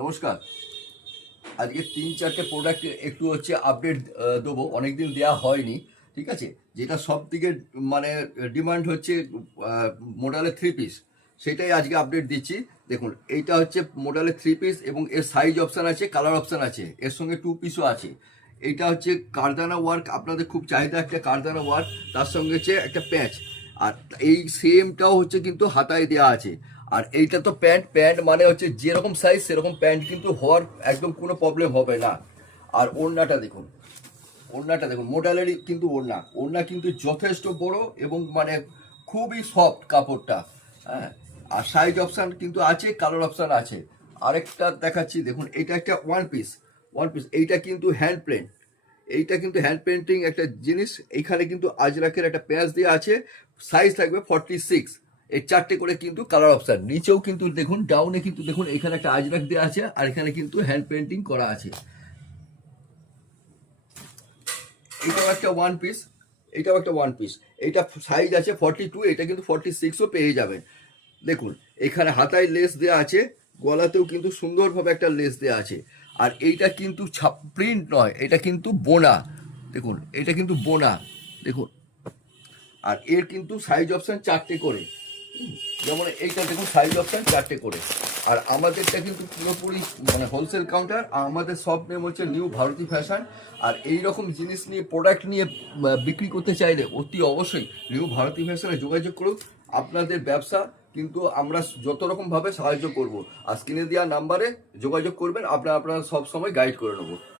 নমস্কার। আজকে ৩-৪টে প্রোডাক্ট একটু আপডেট দেবো, অনেকদিন দেওয়া হয়নি। ঠিক আছে, যেটা সব থেকে মানে ডিমান্ড হচ্ছে মোডালের থ্রি পিস, সেটাই আজকে আপডেট দিচ্ছি। দেখুন, এইটা হচ্ছে মোডালের থ্রি পিস এবং এর সাইজ অপশান আছে, কালার অপশান আছে, এর সঙ্গে টু পিসও আছে। এইটা হচ্ছে কারদানা ওয়ার্ক, আপনাদের খুব চাহিদা একটা কারদানা ওয়ার্ক, তার সঙ্গে হচ্ছে একটা প্যাচ। আর এই সেমটাও হচ্ছে কিন্তু হাতায় দেওয়া আছে। আর এইটা তো প্যান্ট, প্যান্ট মানে হচ্ছে যেরকম সাইজ সেরকম প্যান্ট কিন্তু হওয়ার একদম কোনো প্রবলেম হবে না। আর ওড়নাটা দেখুন, ওড়নাটা দেখুন, মোডালেরই কিন্তু ওড়না, ওড়না কিন্তু যথেষ্ট বড় এবং মানে খুবই সফট কাপড়টা। হ্যাঁ, আর সাইজ অপশান কিন্তু আছে, কালার অপশান আছে। আরেকটা দেখাচ্ছি, দেখুন এটা একটা ওয়ান পিস, ওয়ান পিস, এইটা কিন্তু হ্যান্ড প্রিন্ট, এইটা কিন্তু হ্যান্ড পেন্টিং একটা জিনিস। এইখানে কিন্তু আজরাকের একটা প্যাচ দেওয়া আছে, সাইজ থাকবে 46। এই চারটে করে কিন্তু কালার অপশান, নিচেও কিন্তু দেখুন, ডাউনে কিন্তু দেখুন এখানে একটা আজরাক দেওয়া আছে, আর এখানে কিন্তু হ্যান্ড পেন্টিং করা আছে। এটাও একটা ওয়ান পিস, এটাও একটা ওয়ান পিস। এইটা সাইজ আছে 42, এটা কিন্তু 46ও পেয়ে যাবেন। দেখুন, এখানে হাতায় লেস দেওয়া আছে, গলাতেও কিন্তু সুন্দরভাবে একটা লেস দেওয়া আছে। আর এইটা কিন্তু প্রিন্ট নয়, এটা কিন্তু বোনা। দেখুন, এটা কিন্তু বোনা, দেখুন। আর এর কিন্তু সাইজ অপশান চারটে করে, যেমন এইটা দেখুন সাইজ অপশান চারটে করে। আর আমাদেরটা কিন্তু পুরোপুরি মানে হোলসেল কাউন্টার, আর আমাদের সব নেম হচ্ছে নিউ ভারতী ফ্যাশন। আর এই রকম জিনিস নিয়ে, প্রোডাক্ট নিয়ে বিক্রি করতে চাইলে অতি অবশ্যই নিউ ভারতী ফ্যাশনে যোগাযোগ করুন। আপনাদের ব্যবসা কিন্তু আমরা যত রকমভাবে সাহায্য করব। আর স্ক্রিনে দেওয়া নাম্বারে যোগাযোগ করবেন, আপনারা সব সময় গাইড করে নেবো।